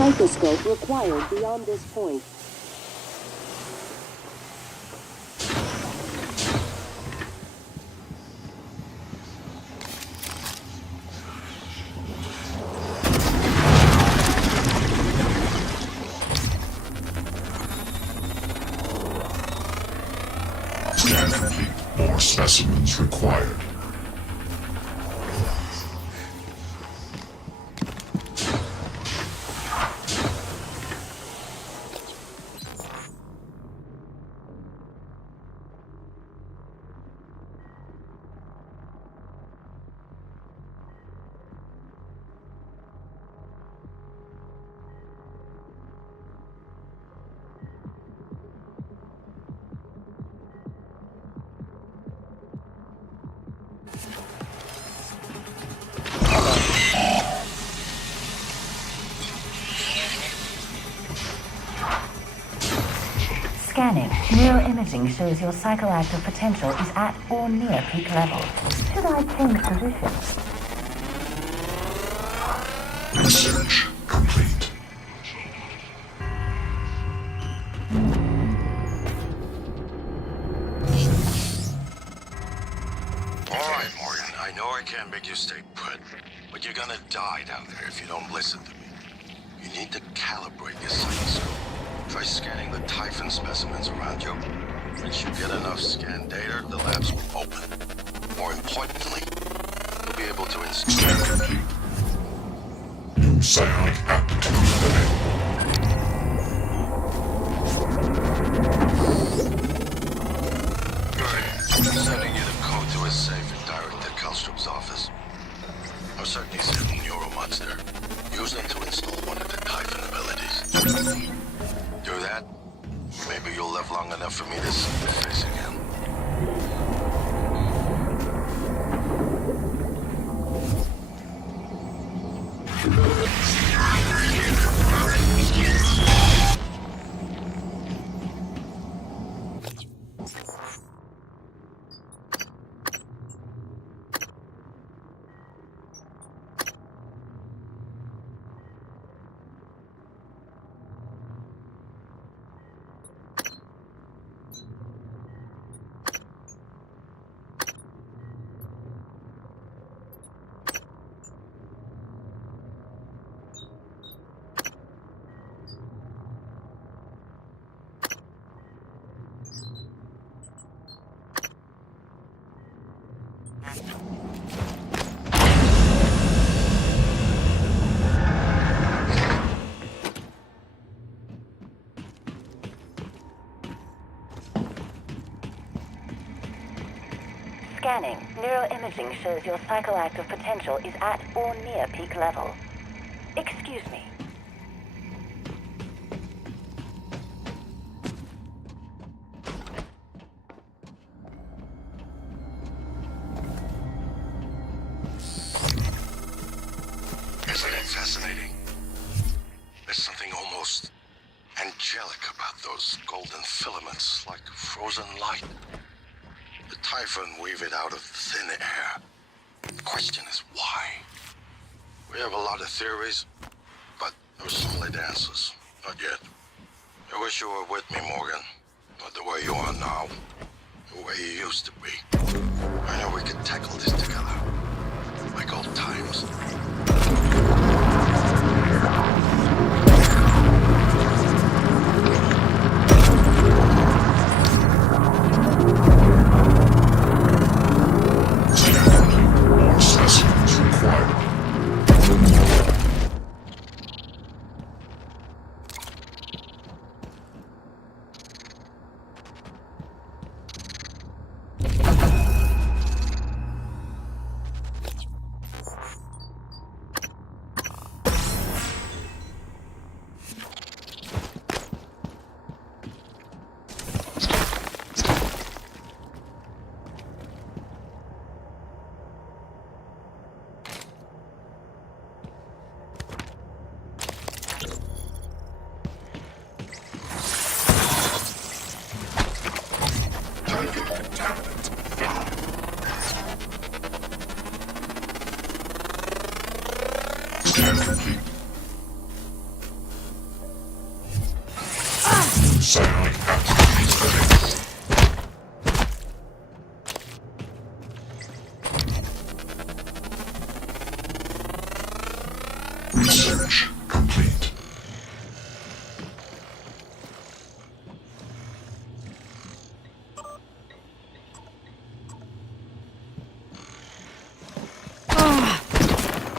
Psychoscope required beyond this point. Scan complete. More specimens required. Scanning. Neuroimaging shows your psychoactive potential is at or near peak level. Should I change position? Research complete. Alright, Morgan, I know I can't make you stay put, but you're gonna die down there if you don't listen to me. You need to calibrate your psychoscope. Try scanning the Typhon specimens around you. Once you get enough scan data, the labs will open. More importantly, you'll be able to install... Scan complete. New psionic aptitude available. Good. I'm sending you the code to a safe and direct to Kalstrup's office. I'm certain he's hidden neuromods there. Use them to install one of the Typhon abilities. Do that, maybe you'll live long enough for me to see your face again. Scanning. Neuroimaging shows your psychoactive potential is at or near peak level. Excuse me. Isn't it fascinating? There's something almost angelic about those golden filaments, like frozen light. The Typhon weave it out of thin air. The question is why? We have a lot of theories, but no solid answers. Not yet. I wish you were with me, Morgan. Not the way you are now. The way you used to be. I know we could tackle this together. Like old times. More specimens required. Scan complete. Psionic activity. Research complete.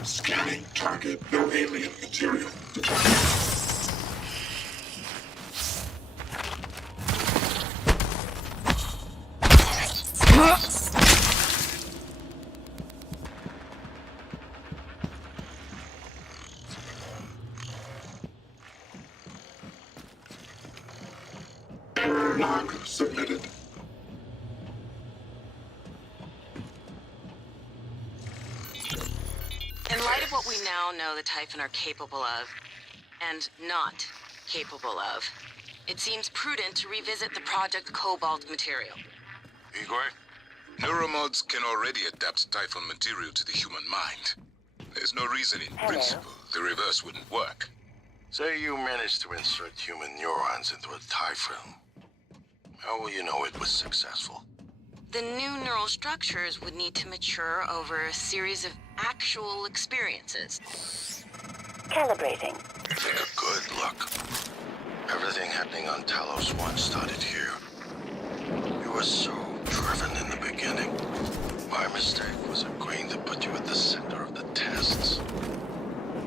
Scanning target. No alien material detected. Error log submitted. In light of what we now know the Typhon are capable of, and not capable of, it seems prudent to revisit the Project Cobalt material. Igor, neuromods can already adapt Typhon material to the human mind. There's no reason in principle the reverse wouldn't work. Say you managed to insert human neurons into a Typhon. How will you know it was successful? The new neural structures would need to mature over a series of actual experiences. Calibrating. Take a good look. Everything happening on Talos 1 started here. You were so driven in the beginning. My mistake was agreeing to put you at the center of the tests.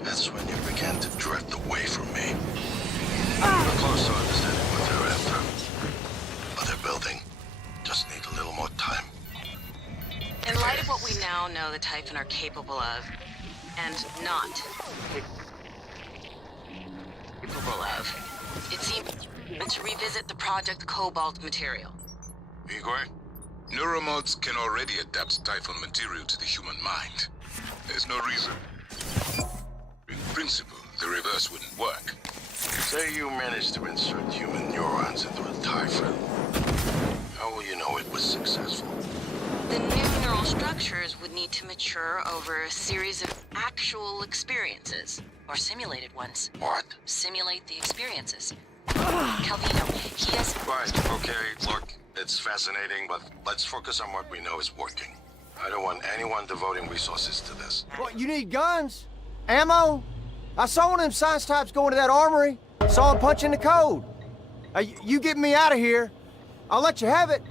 That's when you began to drift away from me. We're close to understanding what they're after. What they're building. Just need a little more time. In light of what we now know the Typhon are capable of, and not capable of, it seems to revisit the Project Cobalt material. Igor, neuromods can already adapt Typhon material to the human mind. There's no reason. In principle, the reverse wouldn't work. Say you managed to insert human neurons into a Typhon. How will you know it was successful? The new neural structures would need to mature over a series of actual experiences, or simulated ones. What? Simulate the experiences. Calvino, he has... Right, okay, look, it's fascinating, but let's focus on what we know is working. I don't want anyone devoting resources to this. What, you need guns? Ammo? I saw one of them science types go into that armory. Saw him punching the code. You get me out of here. I'll let you have it.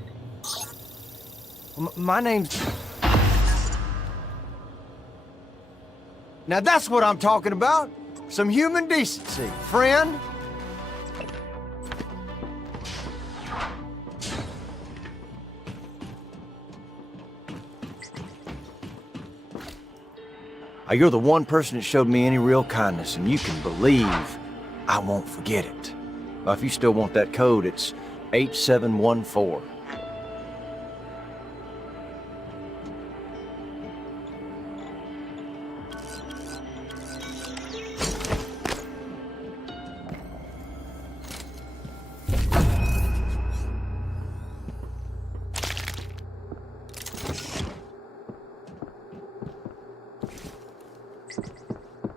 My name's... Now that's what I'm talking about. Some human decency, friend. You're the one person that showed me any real kindness, and you can believe I won't forget it. If you still want that code, it's 8714.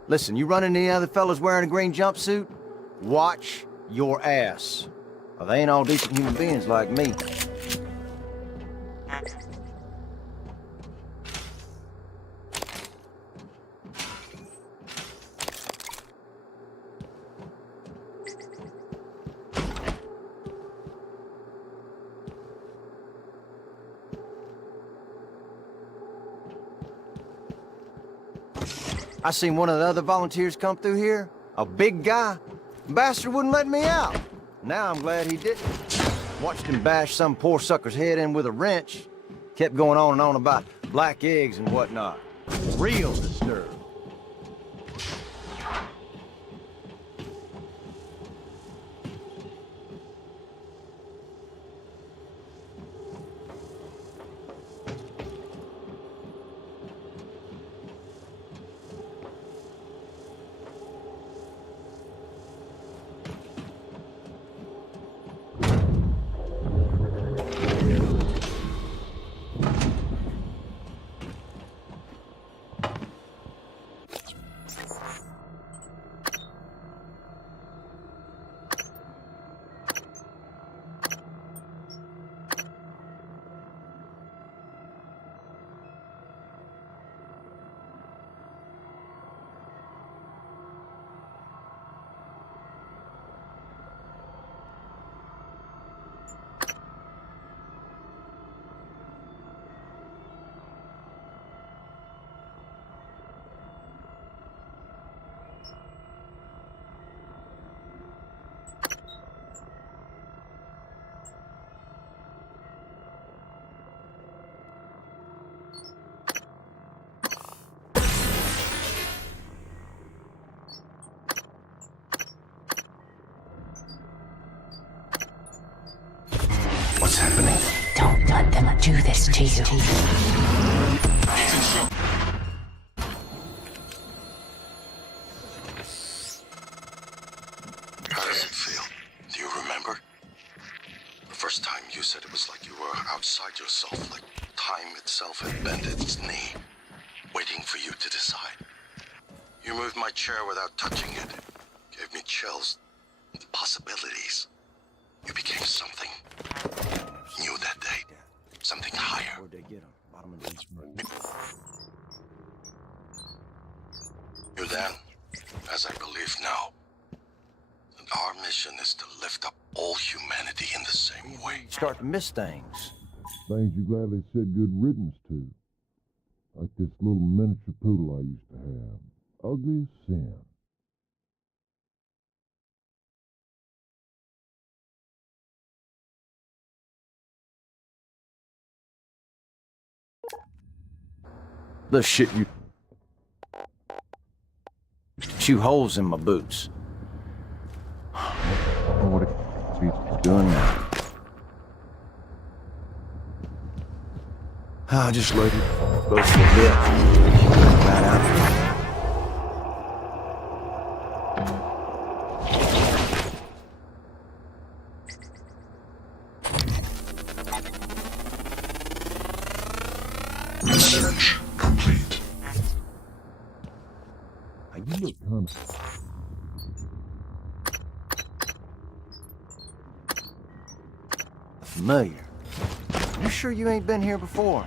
Listen, you run into any other fellas wearing a green jumpsuit? Watch your ass. Well, they ain't all decent human beings like me. I seen one of the other volunteers come through here. A big guy. Bastard wouldn't let me out. Now I'm glad he didn't. Watched him bash some poor sucker's head in with a wrench. Kept going on and on about black eggs and whatnot. Real disturbed. do this to you. How does it feel? Do you remember? The first time you said it was like you were outside yourself, like time itself had bent its knee, waiting for you to decide. You moved my chair without touching it. Gave me chills. The possibilities. You became something new that day. Something higher. Where'd they get him? Bottom of these. You then, as I believe now, that our mission is to lift up all humanity in the same way. Start to miss things. Things you gladly said good riddance to. Like this little miniature poodle I used to have. Ugly as sin. The shit you... chew holes in my boots. I don't know what it's doing now. I'll just let it go for a bit. Right out. Search complete. You look kind of... Familiar. You sure you ain't been here before?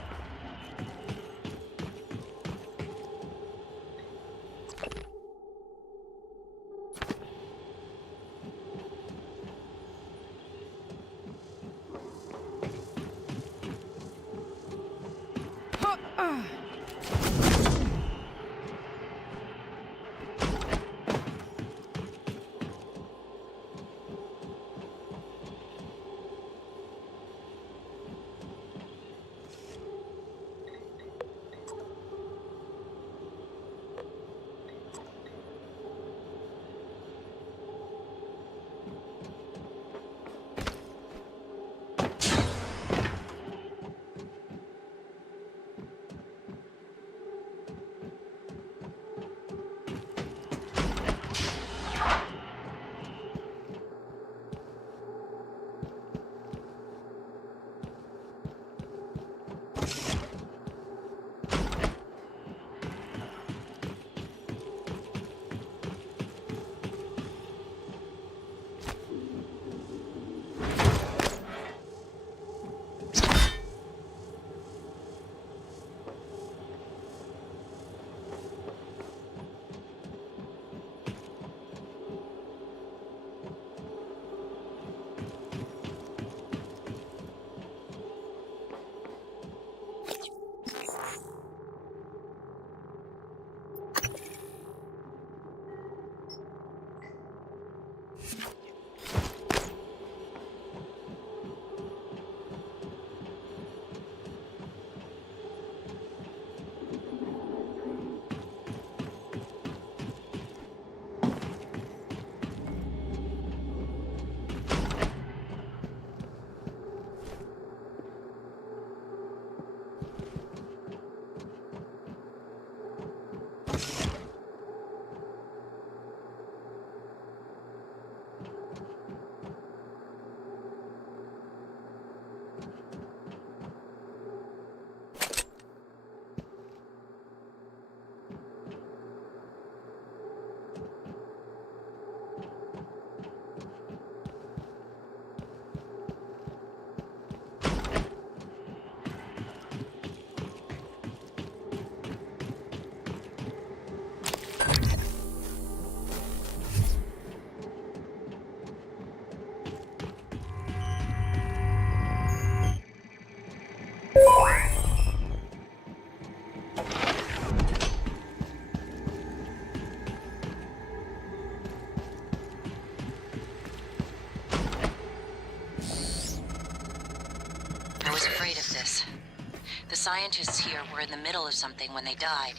The scientists here were in the middle of something when they died.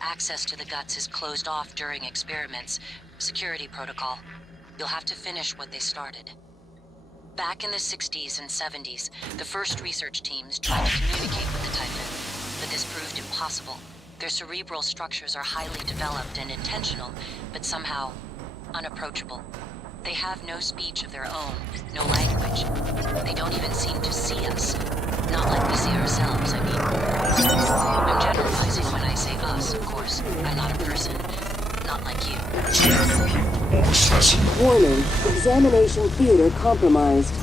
Access to the guts is closed off during experiments. Security protocol. You'll have to finish what they started. Back in the 60s and 70s, the first research teams tried to communicate with the Typhon, but this proved impossible. Their cerebral structures are highly developed and intentional, but somehow unapproachable. They have no speech of their own, no language. They don't even seem to see us. Not like we see ourselves, I mean. I'm generalizing when I say us, of course. I'm not a person. Not like you. All specimens. Warning, examination theater compromised.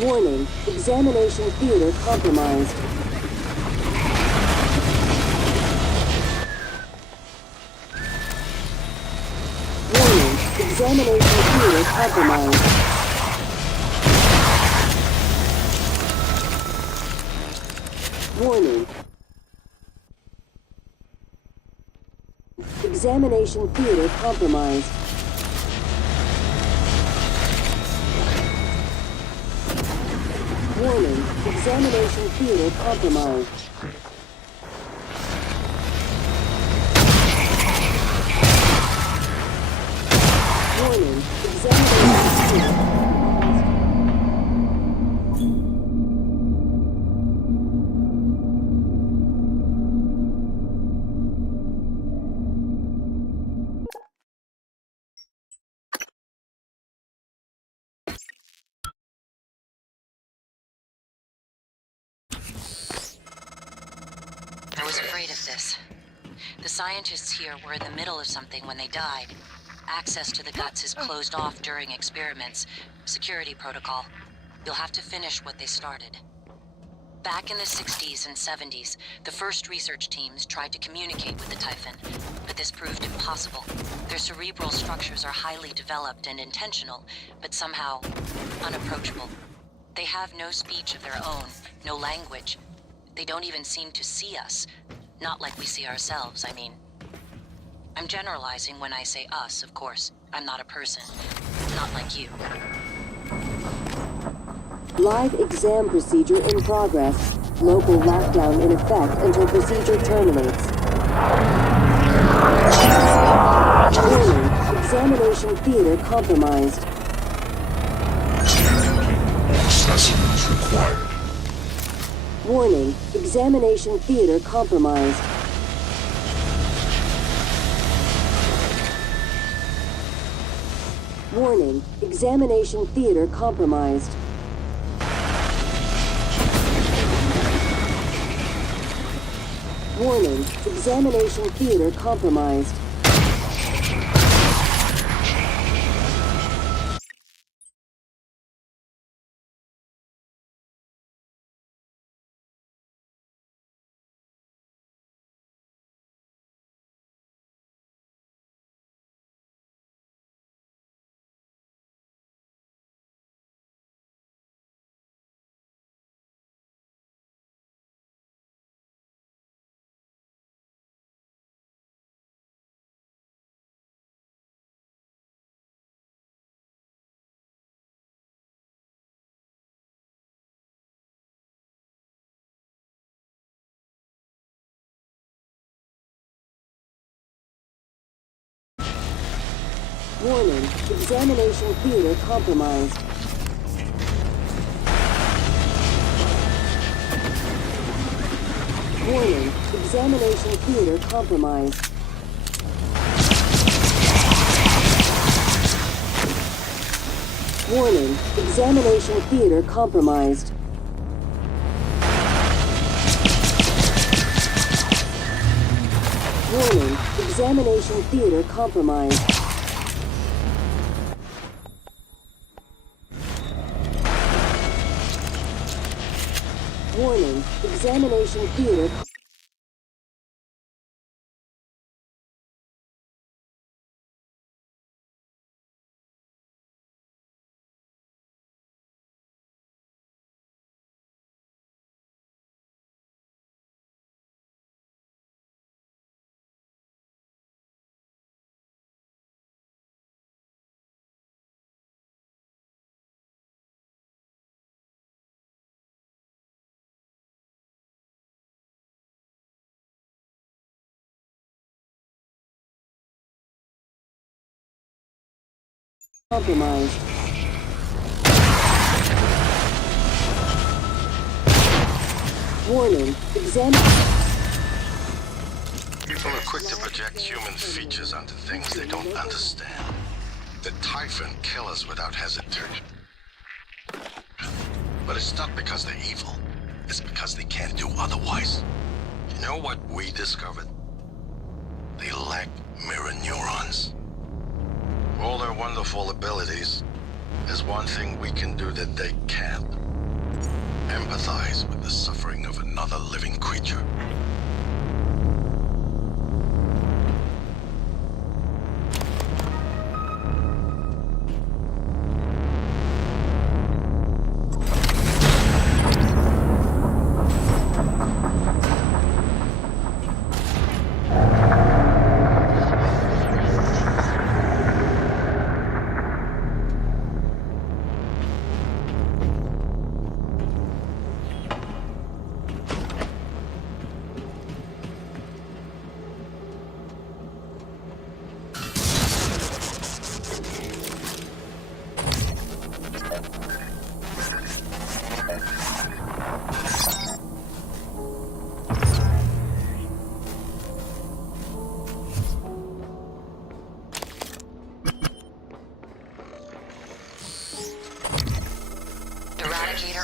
Warning, examination theater compromised. Warning, examination theater compromised. Warning. Examination theater compromised. Warning, examination theater compromised. Warning, examination theater. I was afraid of this. The scientists here were in the middle of something when they died. Access to the guts is closed off during experiments. Security protocol. You'll have to finish what they started. Back in the 60s and 70s, the first research teams tried to communicate with the Typhon, but this proved impossible. Their cerebral structures are highly developed and intentional, but somehow unapproachable. They have no speech of their own, no language. They don't even seem to see us. Not like we see ourselves, I mean. I'm generalizing when I say us, of course. I'm not a person. Not like you. Live exam procedure in progress. Local lockdown in effect until procedure terminates. Warning, examination theater compromised. All specimens required. Warning, examination theater compromised. Warning, examination theater compromised. Warning, examination theater compromised. Warning, examination theater compromised. Warning, examination theater compromised. Warning, examination theater compromised. Warning, examination theater compromised. Warning, examination theater Compromised. Warning. Examine. People are quick to project human features onto things they don't understand. The Typhon kill us without hesitation. But it's not because they're evil. It's because they can't do otherwise. You know what we discovered? They lack mirror neurons. For all their wonderful abilities, there's one thing we can do that they can't. Empathize with the suffering of another living creature.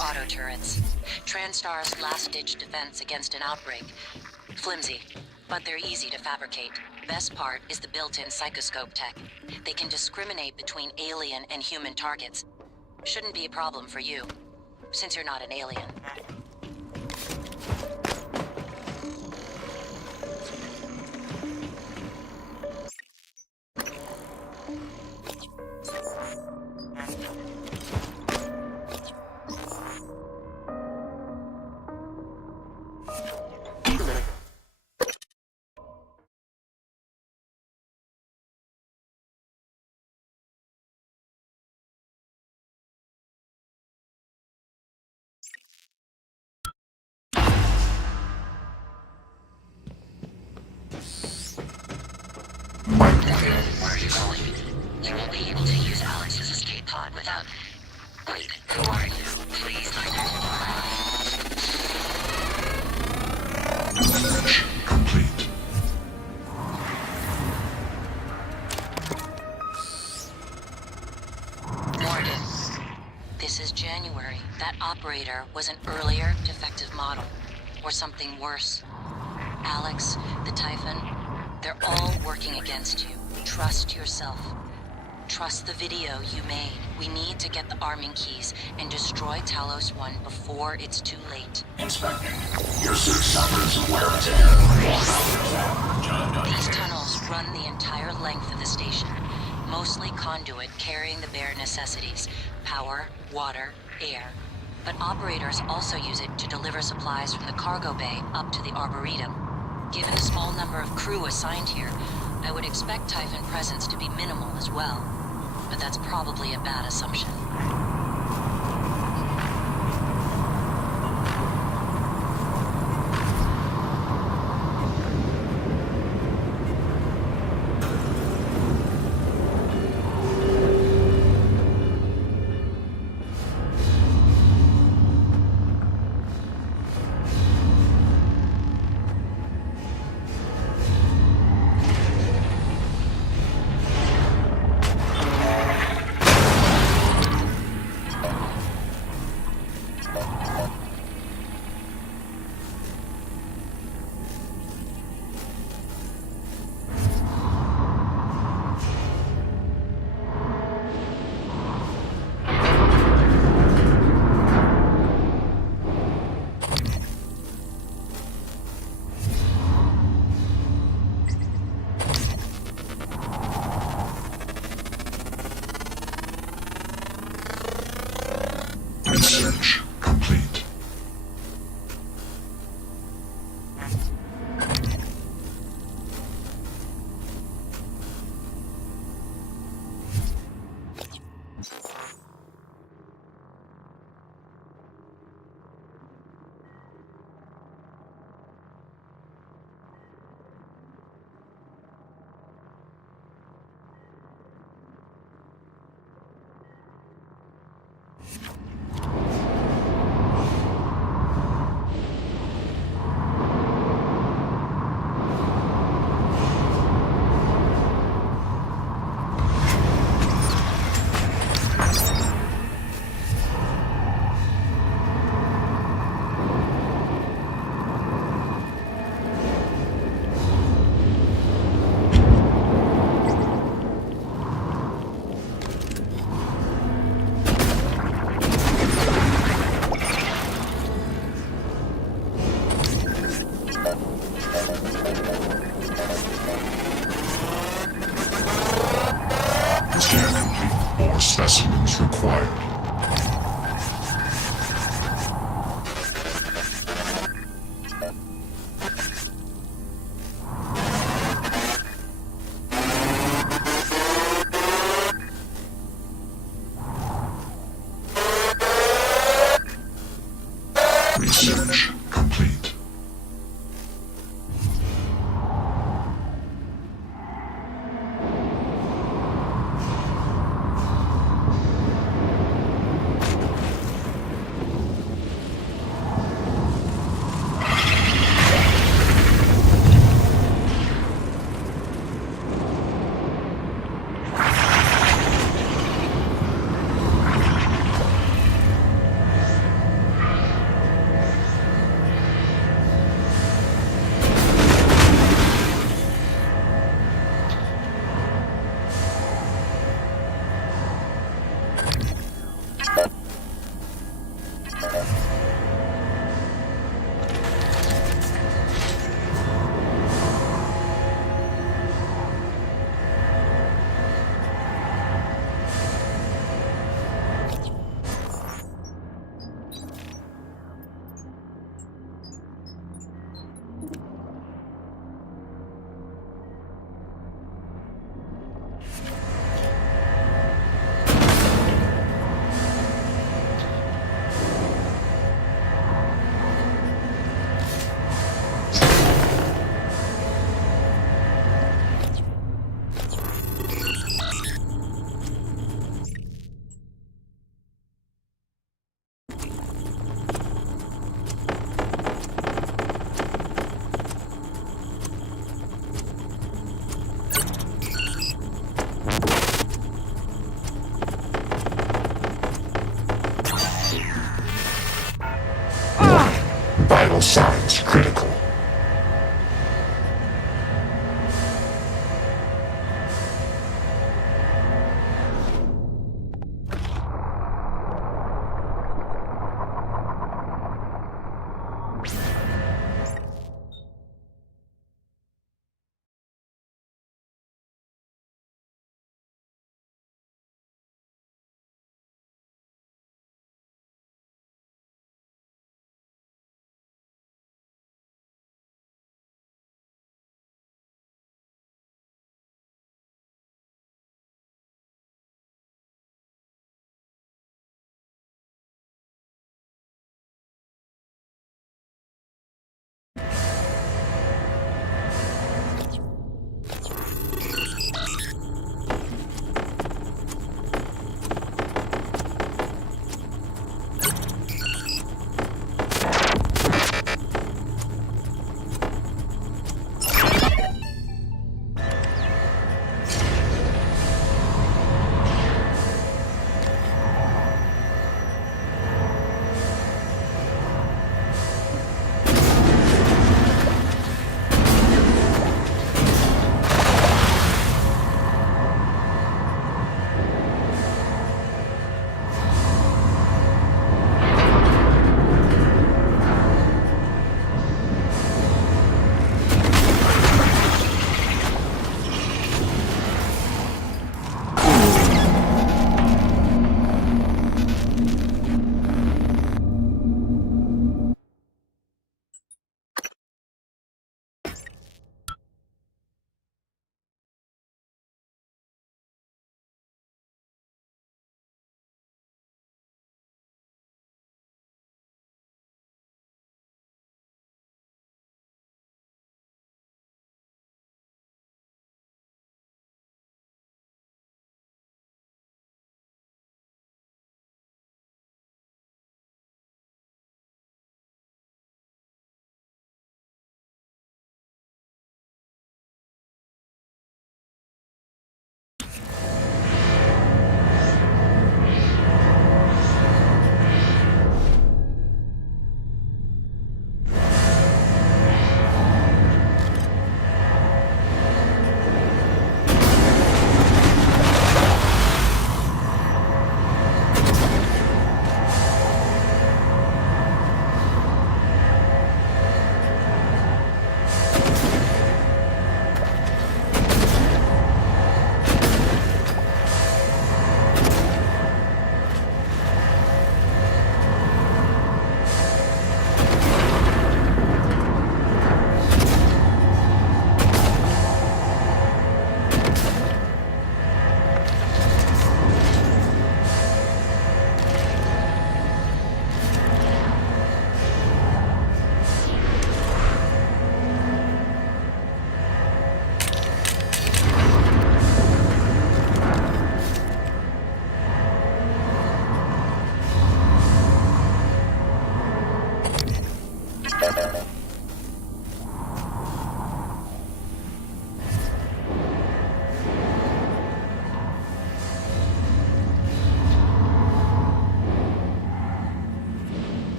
Auto turrets. TranStar's last-ditch defense against an outbreak. Flimsy, but they're easy to fabricate. Best part is the built-in psychoscope tech. They can discriminate between alien and human targets. Shouldn't be a problem for you, since you're not an alien. Where are you going? You won't be able to use Alex's escape pod without... Wait, who are you? Please, Mission complete. Morgan. This is January. That operator was an earlier defective model. Or something worse. Alex, the Typhon, they're all working against you. Trust yourself. Trust the video you made. We need to get the arming keys and destroy Talos 1 before it's too late. Inspecting. Your suit suffers wear and tear. These tunnels run the entire length of the station. Mostly conduit carrying the bare necessities. Power, water, air. But operators also use it to deliver supplies from the cargo bay up to the Arboretum. Given the small number of crew assigned here, I would expect Typhon presence to be minimal as well. But that's probably a bad assumption. That's critical.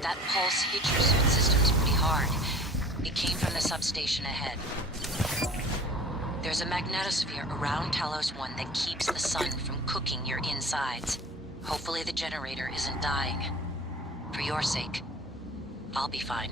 That pulse hit your suit systems pretty hard. It came from the substation ahead. There's a magnetosphere around Talos 1 that keeps the sun from cooking your insides. Hopefully the generator isn't dying. For your sake, I'll be fine.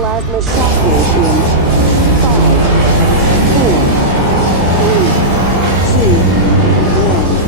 Plasma shockwave in 5, 4, 3, 2, 1.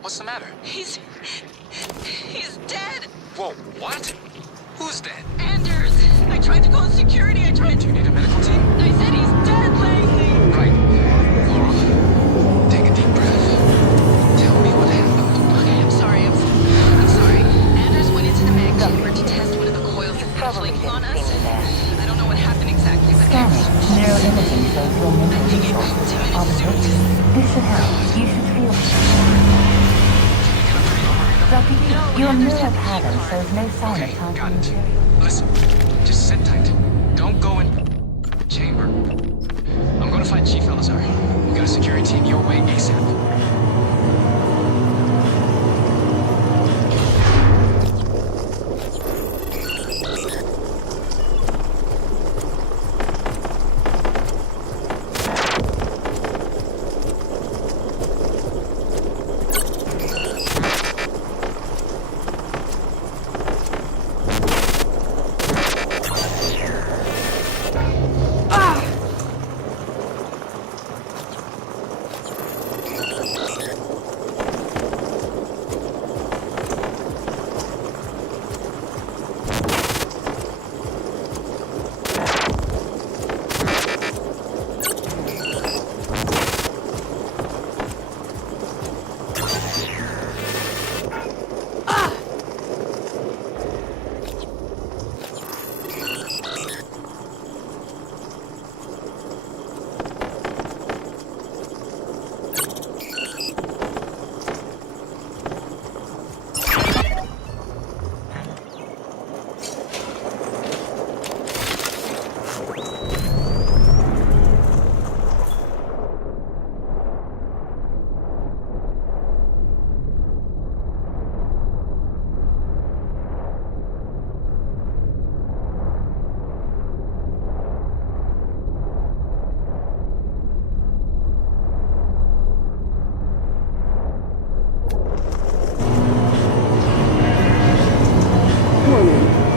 What's the matter? He's dead! Whoa, what? Who's dead? Anders! I tried to call security, I tried Do to... you need a medical team? I said he's dead, Langley! Right. Laurel, take a deep breath. Tell me what happened. Okay, I'm sorry. Anders went into the mag chamber to test one of the coils that's Probably leaking on didn't us. see me there. I don't know what happened exactly, but Scanning. Neuroimaging shows your mental resources are depleted. This should help. You should feel... Dr. Yu, your neural pattern shows no sign of Got typing it. material. Listen, just sit tight. Don't go in the chamber. I'm going to find Chief Elazar. We got a security team your way ASAP.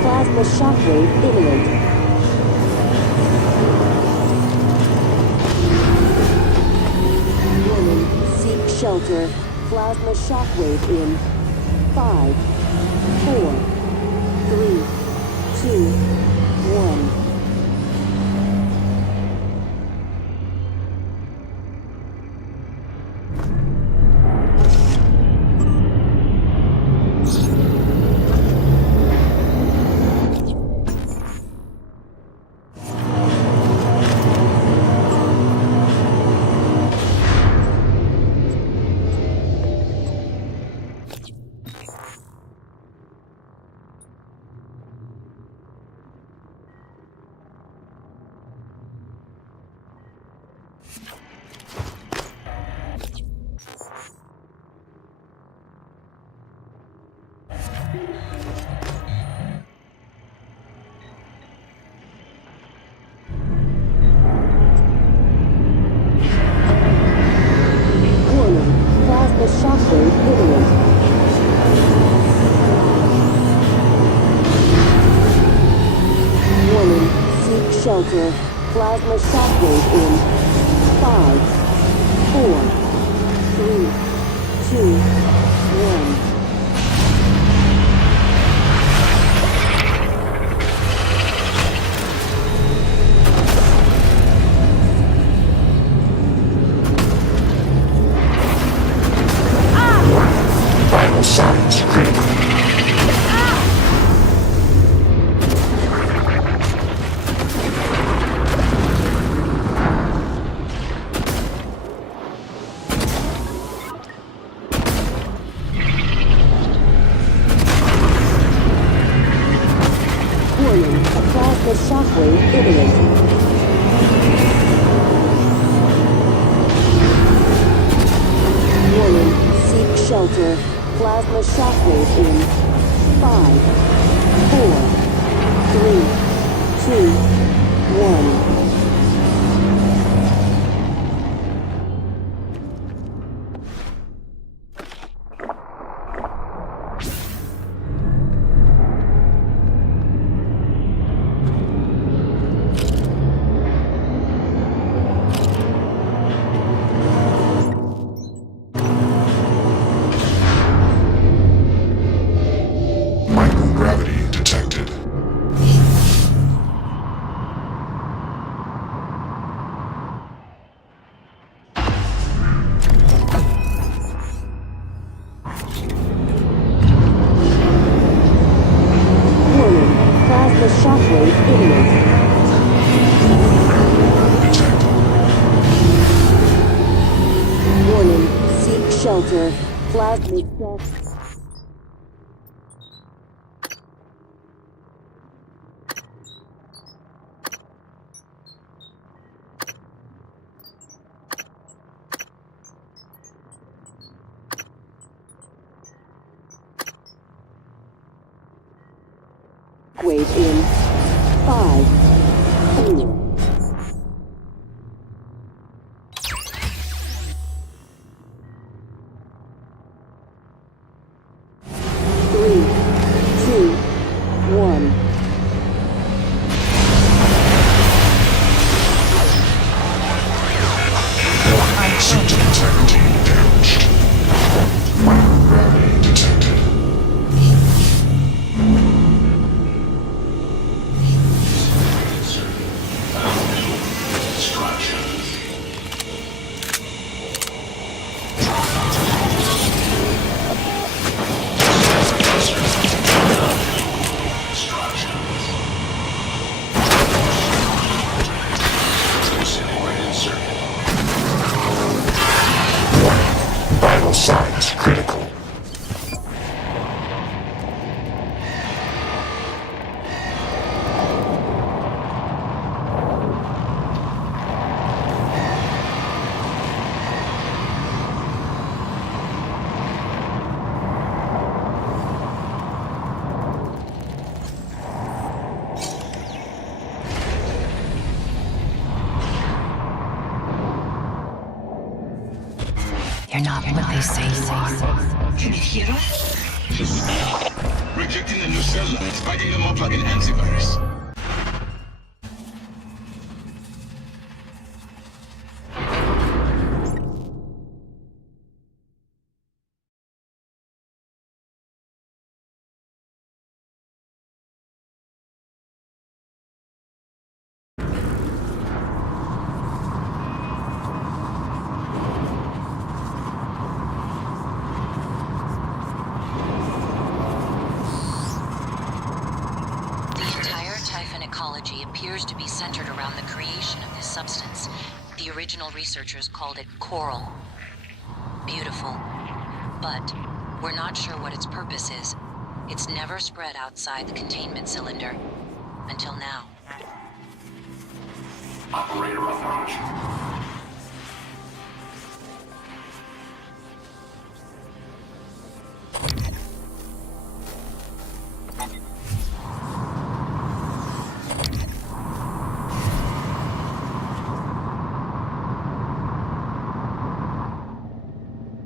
Plasma shockwave imminent. Warning, seek shelter. Plasma shockwave in 5, 4, 3, 2, 1. Shockwave imminent. Warning, seek shelter. Plasma shockwave in 5, 4, 3, 2, 1. Vital signs critical. Warning, a plasma shockwave imminent. shelter. Plasma shockwave in 5, 4, 3, 2, 1. Microgravity detected. Warning. Plasma shockwave imminent. Detected. Warning. Seek shelter. Plasma shock. Wave in 5, 4. Three, 2, 1. Symptom integrity damaged. Microgravity detected. Vital signs critical. You're not what they say you are. Can you hear us? Rejecting the new cell lines, biting them up like an antivirus. Ecology appears to be centered around the creation of this substance. The original researchers called it coral. Beautiful. But we're not sure what its purpose is. It's never spread outside the containment cylinder. Until now. Operator approach.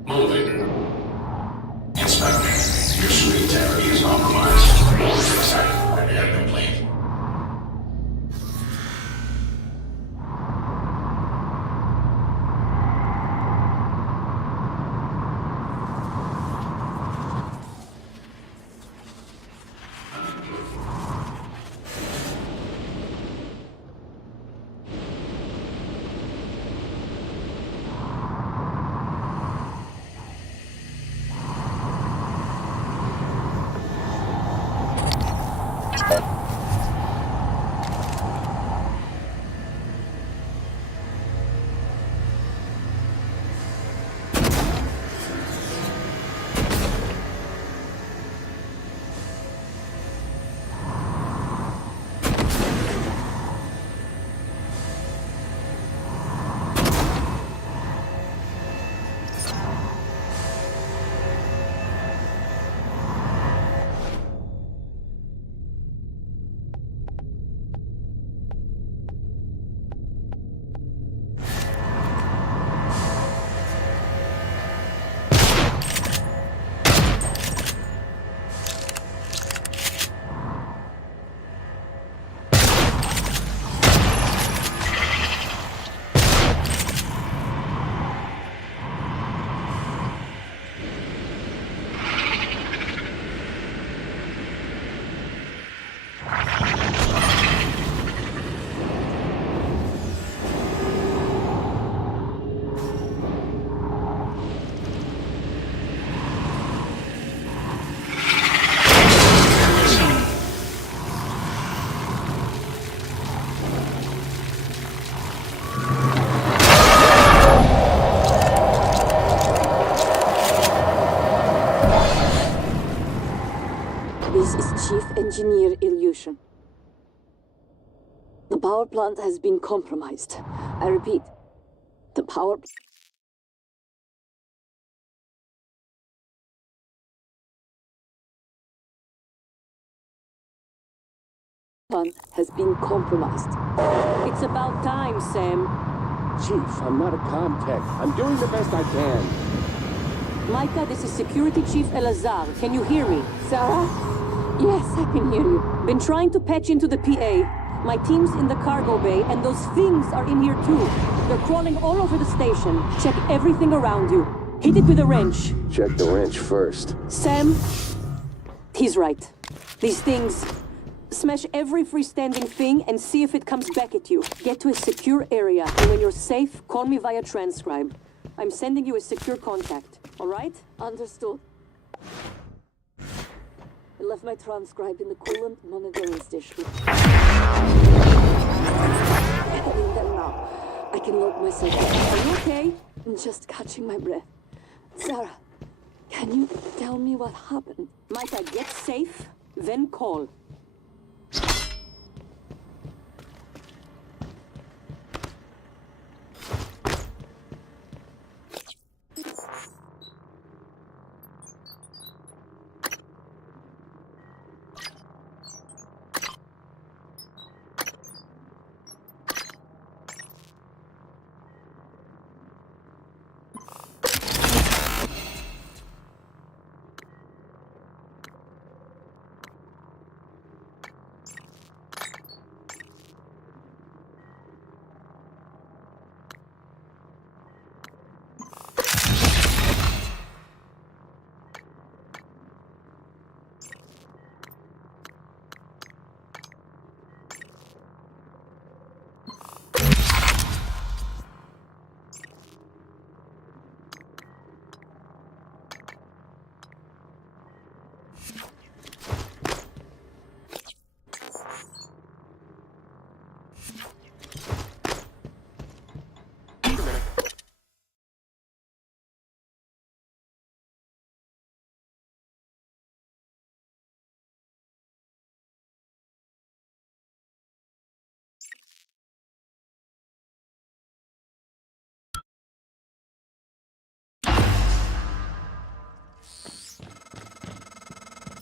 Moving. Inspecting. Your suit integrity is compromised. Excited. Repair complete. The power plant has been compromised. I repeat, the power plant has been compromised. It's about time, Sam. Chief, I'm not a contact. I'm doing the best I can. Micah, this is Security Chief Elazar. Can you hear me? Sarah? Yes, I can hear you. Been trying to patch into the PA. My team's in the cargo bay, and those things are in here too. They're crawling all over the station. Check everything around you. Hit it with a wrench. Check the wrench first. Sam, he's right. These things... Smash every freestanding thing and see if it comes back at you. Get to a secure area, and when you're safe, call me via transcribe. I'm sending you a secure contact, all right? Understood. I left my transcribe in the coolant monitoring station. I'm in there now. I can load myself up. Are you okay? I'm just catching my breath. Sarah, can you tell me what happened? Micah, get safe, then call.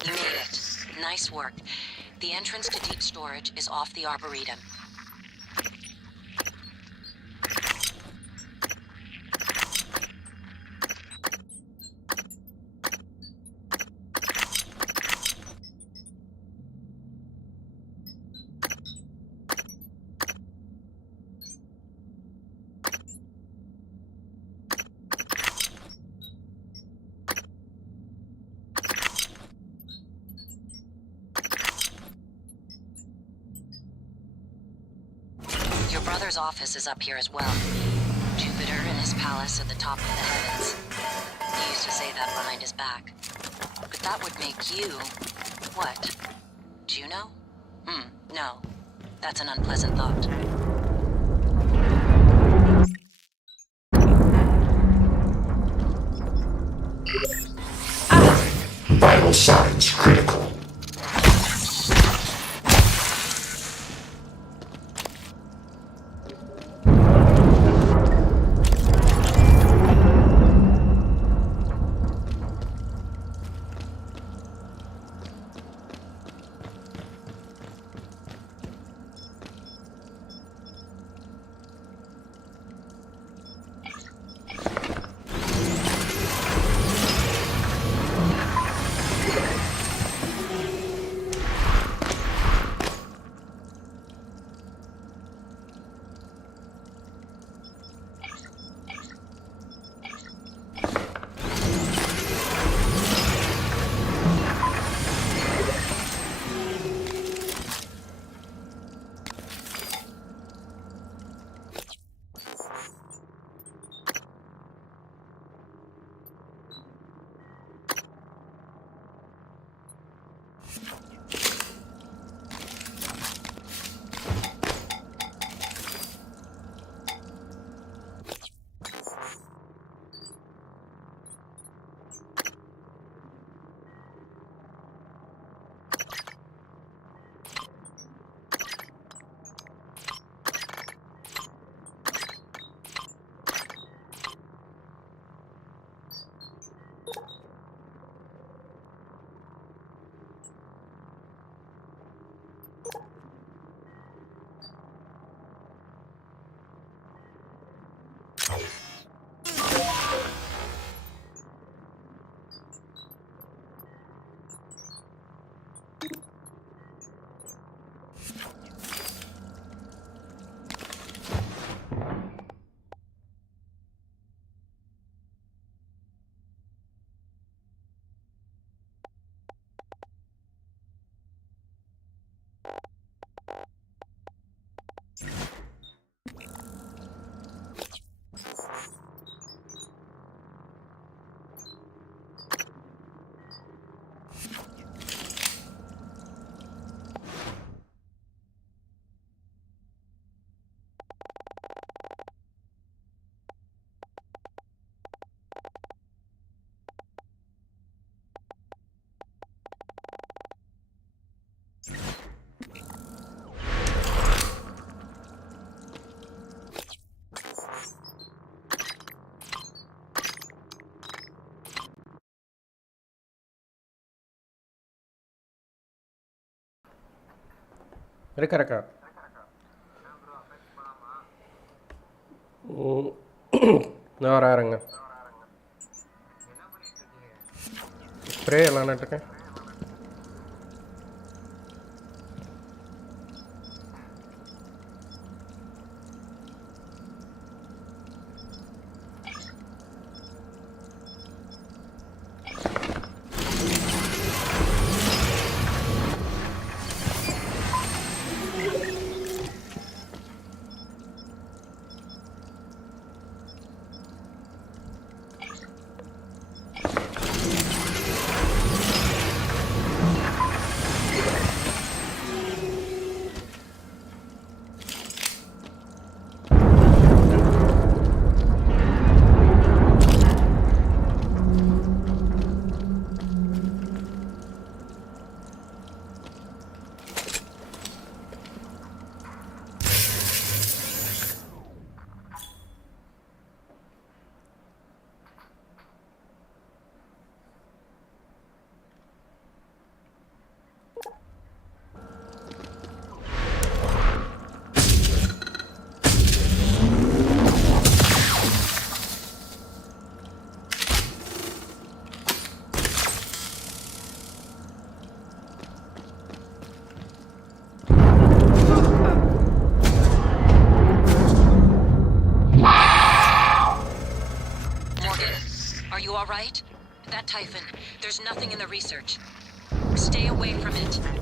You made it. Nice work. The entrance to deep storage is off the Arboretum. Your brother's office is up here as well. Jupiter in his palace at the top of the heavens. He used to say that behind his back. But that would make you... what? Juno? No. That's an unpleasant thought. Vital signs critical. இருக்கா நான் வராருங்க spray எல்லாம் நட்டுருக்கேன் All right? That Typhon, there's nothing in the research. Stay away from it.